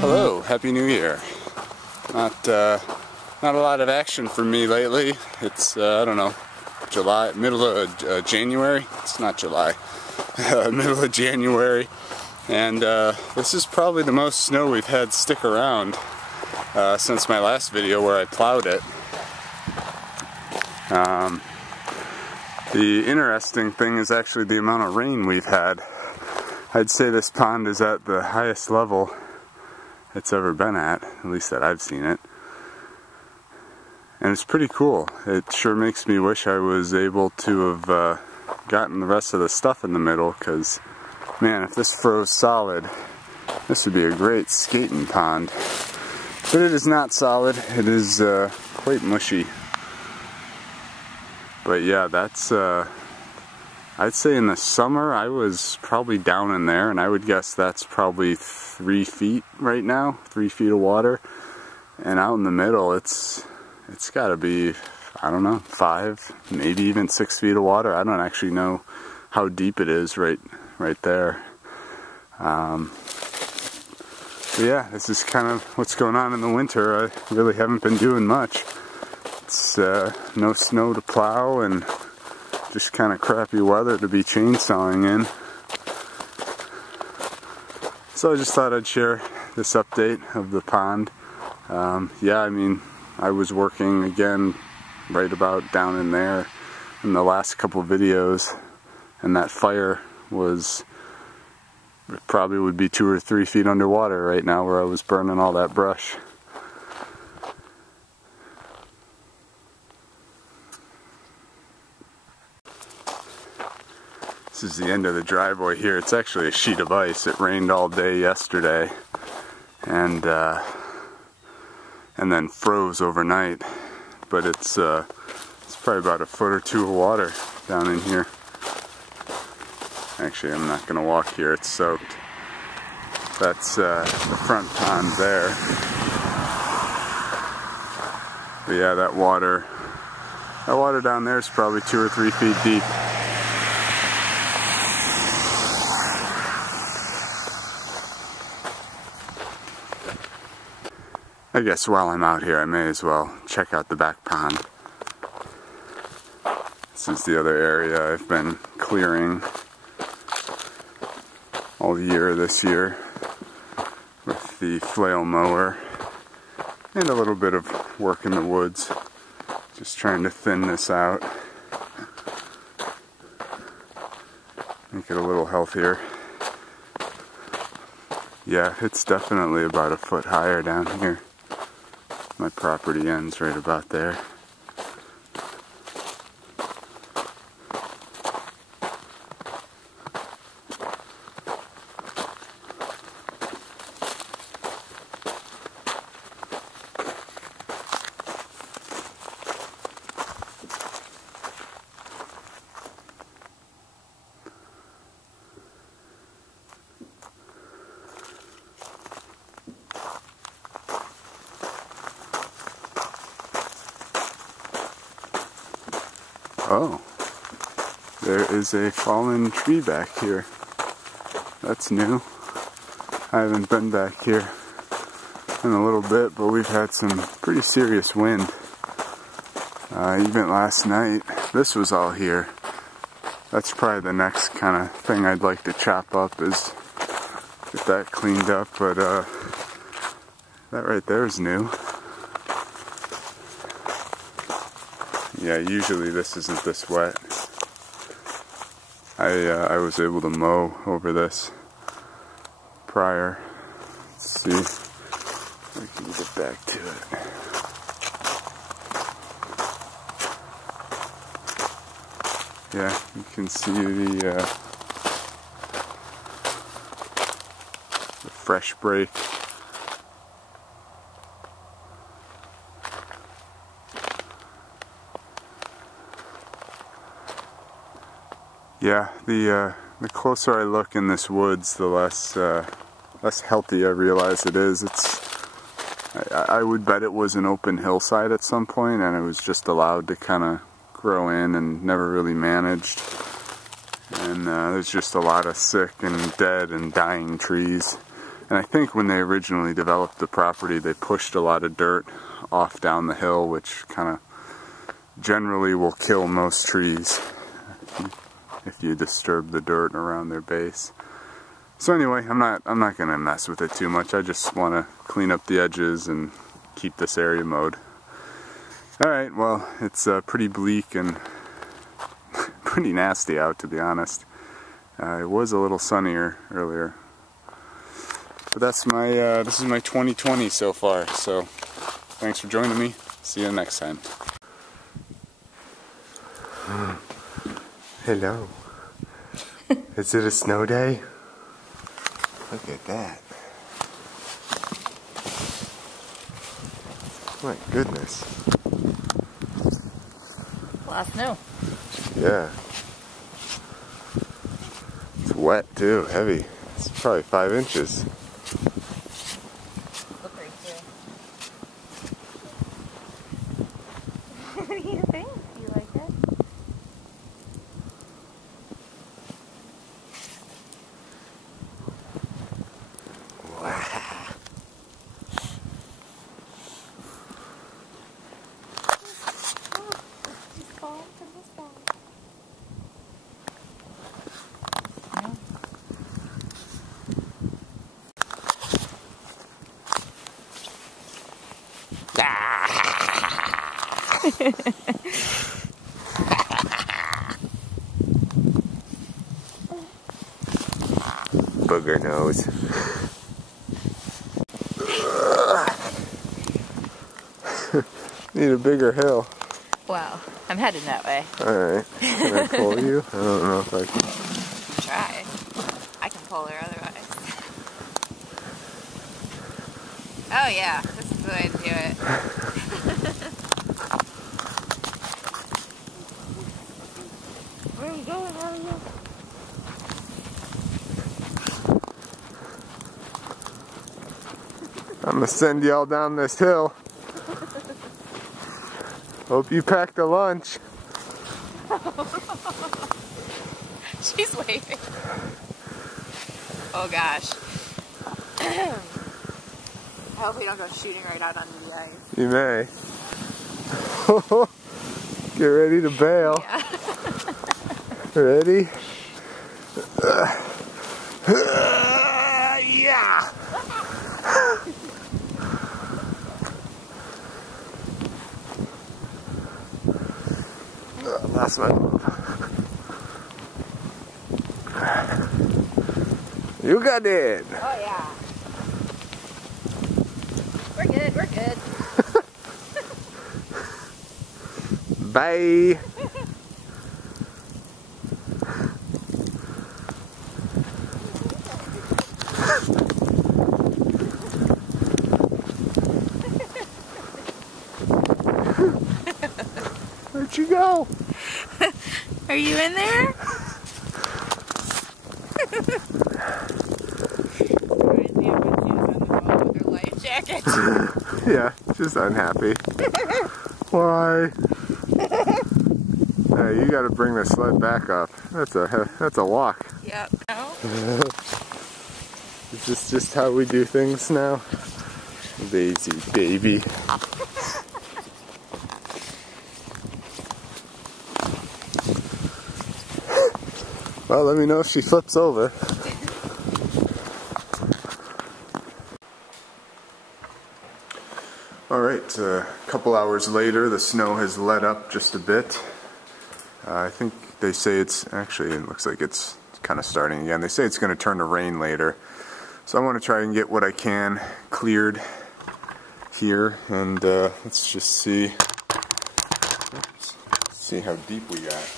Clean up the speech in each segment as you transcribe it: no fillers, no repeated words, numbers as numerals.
Hello, Happy New Year. Not a lot of action from me lately. It's I don't know, middle of January. It's not July, middle of January, and this is probably the most snow we've had stick around since my last video where I plowed it. The interesting thing is actually the amount of rain we've had. I'd say this pond is at the highest level it's ever been at least that I've seen it. And it's pretty cool. It sure makes me wish I was able to have gotten the rest of the stuff in the middle, because, man, if this froze solid, this would be a great skating pond. But it is not solid. It is quite mushy. But yeah, that's, I'd say in the summer I was probably down in there, and I would guess that's probably 3 feet right now, 3 feet of water. And out in the middle, it's gotta be, I don't know, 5, maybe even 6 feet of water. I don't actually know how deep it is right there. But yeah, this is kind of what's going on in the winter. I really haven't been doing much. It's no snow to plow and just kind of crappy weather to be chainsawing in. So I just thought I'd share this update of the pond. Yeah, I mean, I was working again right about down in there in the last couple videos, and that fire was, it probably would be 2 or 3 feet underwater right now where I was burning all that brush. This is the end of the driveway here. It's actually a sheet of ice. It rained all day yesterday, and then froze overnight. But it's probably about 1 or 2 feet of water down in here. Actually, I'm not gonna walk here. It's soaked. That's the front pond there. But yeah, that water down there is probably 2 or 3 feet deep. I guess while I'm out here I may as well check out the back pond. This is the other area I've been clearing all year this year with the flail mower and a little bit of work in the woods. Just trying to thin this out, make it a little healthier. Yeah, it's definitely about 1 foot higher down here. My property ends right about there. Oh, there is a fallen tree back here. That's new. I haven't been back here in a little bit, but we've had some pretty serious wind. Even last night, this was all here. That's probably the next kind of thing I'd like to chop up, is get that cleaned up, but that right there is new. Yeah, usually this isn't this wet. I was able to mow over this prior. Let's see if I can get back to it. Yeah, you can see the fresh break. Yeah, the closer I look in this woods, the less healthy I realize it is. I would bet it was an open hillside at some point, and it was just allowed to kind of grow in and never really managed. And there's just a lot of sick and dead and dying trees. And I think when they originally developed the property, they pushed a lot of dirt off down the hill, which kind of generally will kill most trees if you disturb the dirt around their base. So anyway, I'm not gonna mess with it too much. I just want to clean up the edges and keep this area mowed. Alright, well, it's pretty bleak and pretty nasty out, to be honest. It was a little sunnier earlier. But that's my, this is my 2020 so far, so thanks for joining me. See you next time. Hello. Is it a snow day? Look at that. My goodness. A lot of snow. Yeah. It's wet too, heavy. It's probably 5 inches. Slippery too. What do you think? Do you like it? Wow. She's falling from the sky. Booger nose. Need a bigger hill. Wow, I'm headed that way. Alright. Can I pull you? I don't know if I can. Try. I can pull her otherwise. Oh yeah, this is the way to do it. Where are you going? Where are you? I'm gonna send y'all down this hill. Hope you packed a lunch. She's waving. Oh gosh. I hope we don't go shooting right out onto the ice. You may. Get ready to bail. Yeah. Ready? Yeah! Last one. You got it. Oh yeah. We're good, we're good. Bye. Where'd you go? Are you in there? Yeah, she's unhappy. Why? Hey, you gotta bring the sled back up. That's a walk. Yep. No? Is this just how we do things now? Lazy baby. Well, let me know if she flips over. Alright, a couple hours later, the snow has let up just a bit. I think they say it's, actually it looks like it's kind of starting again. They say it's going to turn to rain later. So I want to try and get what I can cleared here, and let's just see how deep we got.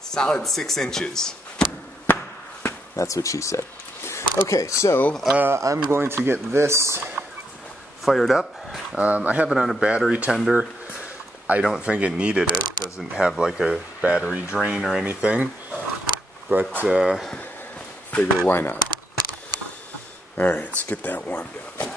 Solid 6 inches. That's what she said. Okay, so I'm going to get this fired up. I have it on a battery tender. I don't think it needed it. It doesn't have like a battery drain or anything. But figure why not. Alright, let's get that warmed up.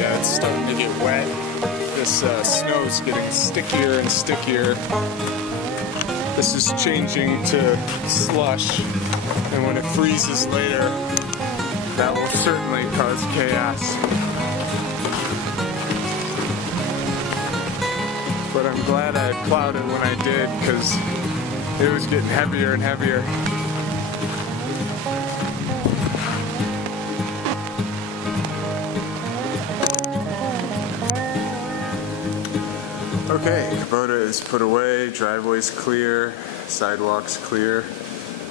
Yeah, it's starting to get wet. this snow's getting stickier and stickier. This is changing to slush, and when it freezes later, that will certainly cause chaos. But I'm glad I plowed it when I did, because it was getting heavier and heavier. Okay, Kubota is put away, driveway's clear, sidewalk's clear.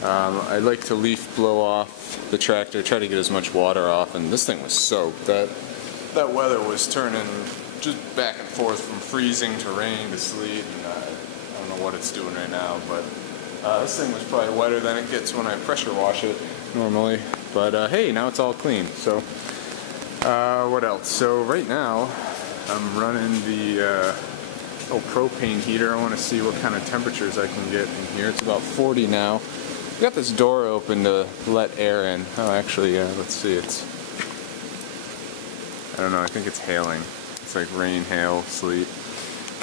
I like to leaf blow off the tractor, try to get as much water off, and this thing was soaked. That weather was turning just back and forth from freezing to rain to sleet, and I don't know what it's doing right now, but this thing was probably wetter than it gets when I pressure wash it normally. But hey, now it's all clean. So what else? So right now I'm running the propane heater. I want to see what kind of temperatures I can get in here. It's about 40 now. I got this door open to let air in. Oh, actually, let's see. I don't know. I think it's hailing. It's like rain, hail, sleet.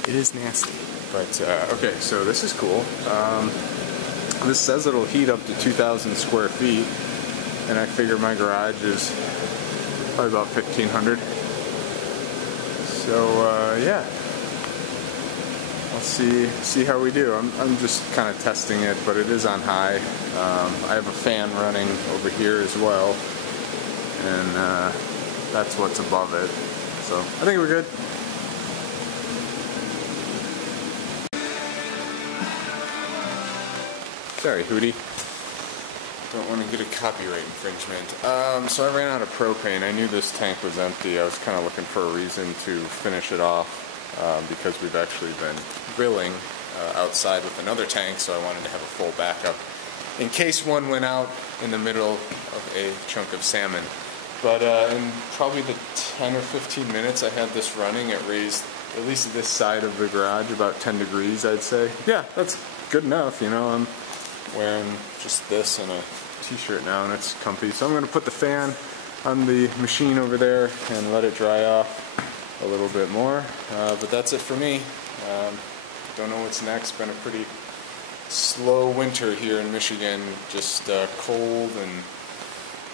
It is nasty. But okay, so this is cool. This says it'll heat up to 2,000 square feet, and I figure my garage is probably about 1,500. So yeah. Let's see how we do. I'm just kind of testing it, but it is on high. I have a fan running over here as well, and that's what's above it. So I think we're good. Sorry, Hootie. Don't want to get a copyright infringement. So I ran out of propane. I knew this tank was empty. I was kind of looking for a reason to finish it off. Because we've actually been grilling outside with another tank, so I wanted to have a full backup in case one went out in the middle of a chunk of salmon. But in probably the 10 or 15 minutes I had this running, it raised at least this side of the garage about 10 degrees, I'd say. Yeah, that's good enough, you know. I'm wearing just this and a t-shirt now, and it's comfy. So I'm going to put the fan on the machine over there and let it dry off a little bit more, but that's it for me. Don't know what's next. Been a pretty slow winter here in Michigan, just cold and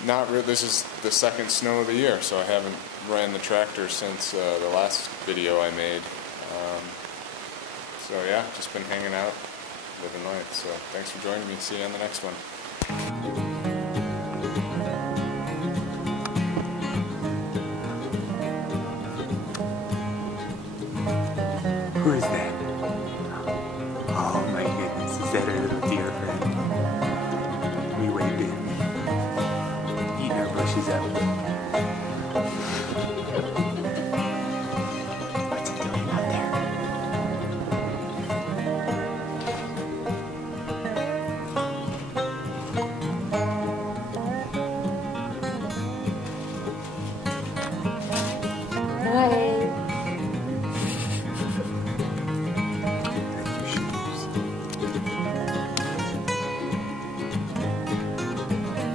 not really. This is the second snow of the year, so I haven't ran the tractor since the last video I made. So yeah, just been hanging out, living life. So thanks for joining me. See you on the next one. Who is that? Oh my goodness, is that our little deer friend? We waved in. Eating our bushes up. What's it doing out there? Hi.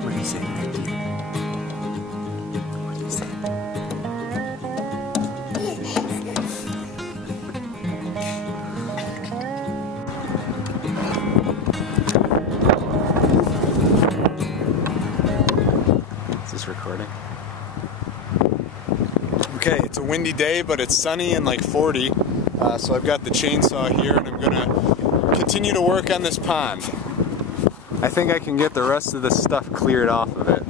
What do you say, Nikki? What do you say? Is this recording? Okay, it's a windy day, but it's sunny and like 40. So I've got the chainsaw here, and I'm gonna continue to work on this pond. I think I can get the rest of this stuff cleared off of it.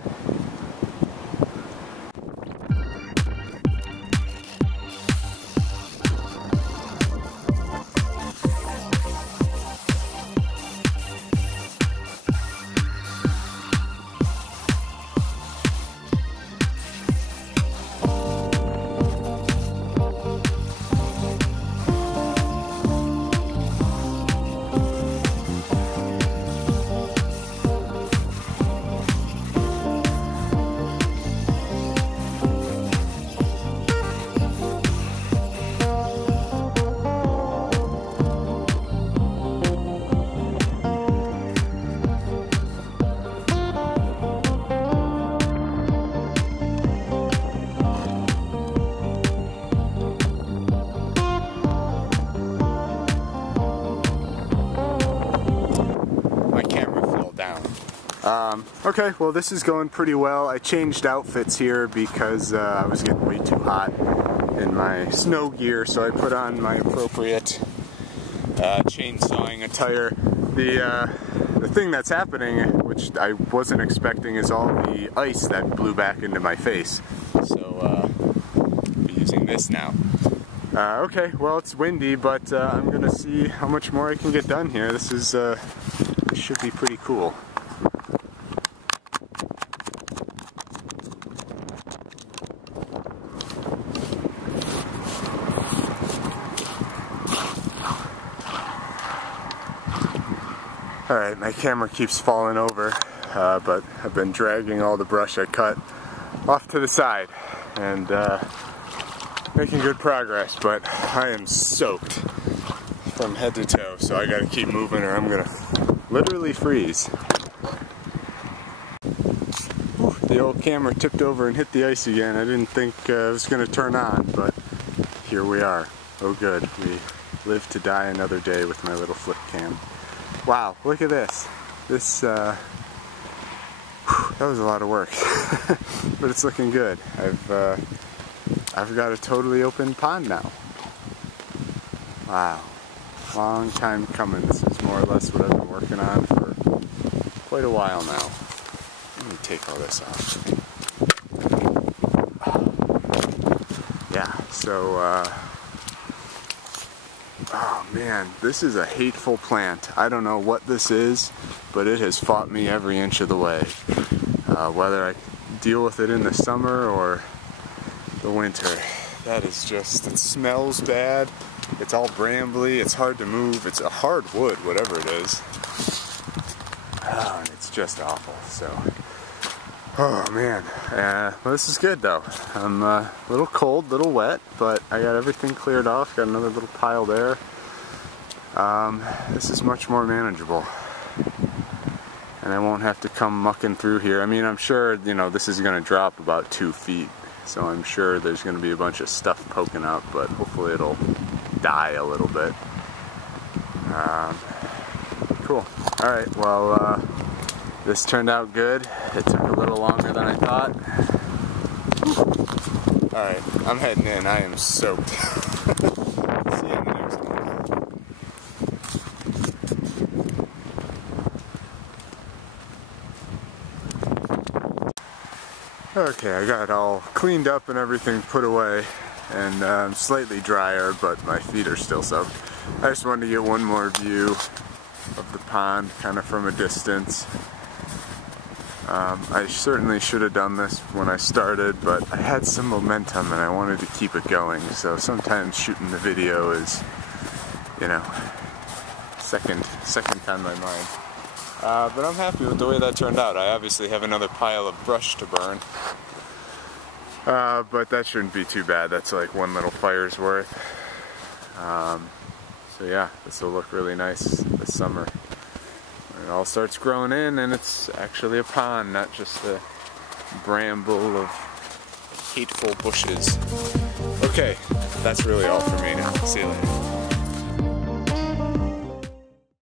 Okay, well this is going pretty well. I changed outfits here because I was getting way too hot in my snow gear, so I put on my appropriate chainsawing attire. The thing that's happening, which I wasn't expecting, is all the ice that blew back into my face. So I'll be using this now. Okay, well it's windy, but I'm gonna see how much more I can get done here. This is this should be pretty cool. Alright, my camera keeps falling over, but I've been dragging all the brush I cut off to the side and making good progress, but I am soaked from head to toe, so I gotta keep moving or I'm gonna literally freeze. The old camera tipped over and hit the ice again. I didn't think it was gonna turn on, but here we are. Oh good, we live to die another day with my little flip cam. Wow, look at this. This, that was a lot of work. But it's looking good. I've got a totally open pond now. Wow. Long time coming. This is more or less what I've been working on for quite a while now. Let me take all this off. Yeah, so, oh man, this is a hateful plant. I don't know what this is, but it has fought me every inch of the way. Whether I deal with it in the summer or the winter. That is just, it smells bad. It's all brambly, it's hard to move. It's a hard wood, whatever it is. Oh, and it's just awful, so. Oh man, well, this is good though. I'm a little cold, little wet, but I got everything cleared off. Got another little pile there. This is much more manageable. And I won't have to come mucking through here. I mean, I'm sure, you know, this is going to drop about 2 feet. So I'm sure there's going to be a bunch of stuff poking up, but hopefully it'll die a little bit. Cool. Alright, well, this turned out good. It took a little longer than I thought. Alright, I'm heading in. I am soaked. See you in the next one. Okay, I got it all cleaned up and everything put away, and I'm slightly drier, but my feet are still soaked. I just wanted to get one more view of the pond, kind of from a distance. I certainly should have done this when I started, but I had some momentum and I wanted to keep it going, so sometimes shooting the video is, you know, second on my mind. But I'm happy with the way that turned out. I obviously have another pile of brush to burn. But that shouldn't be too bad. That's like one little fire's worth. So yeah, this will look really nice this summer. When it all starts growing in and it's actually a pond, not just a bramble of hateful bushes. Okay, that's really all for me now. See you later.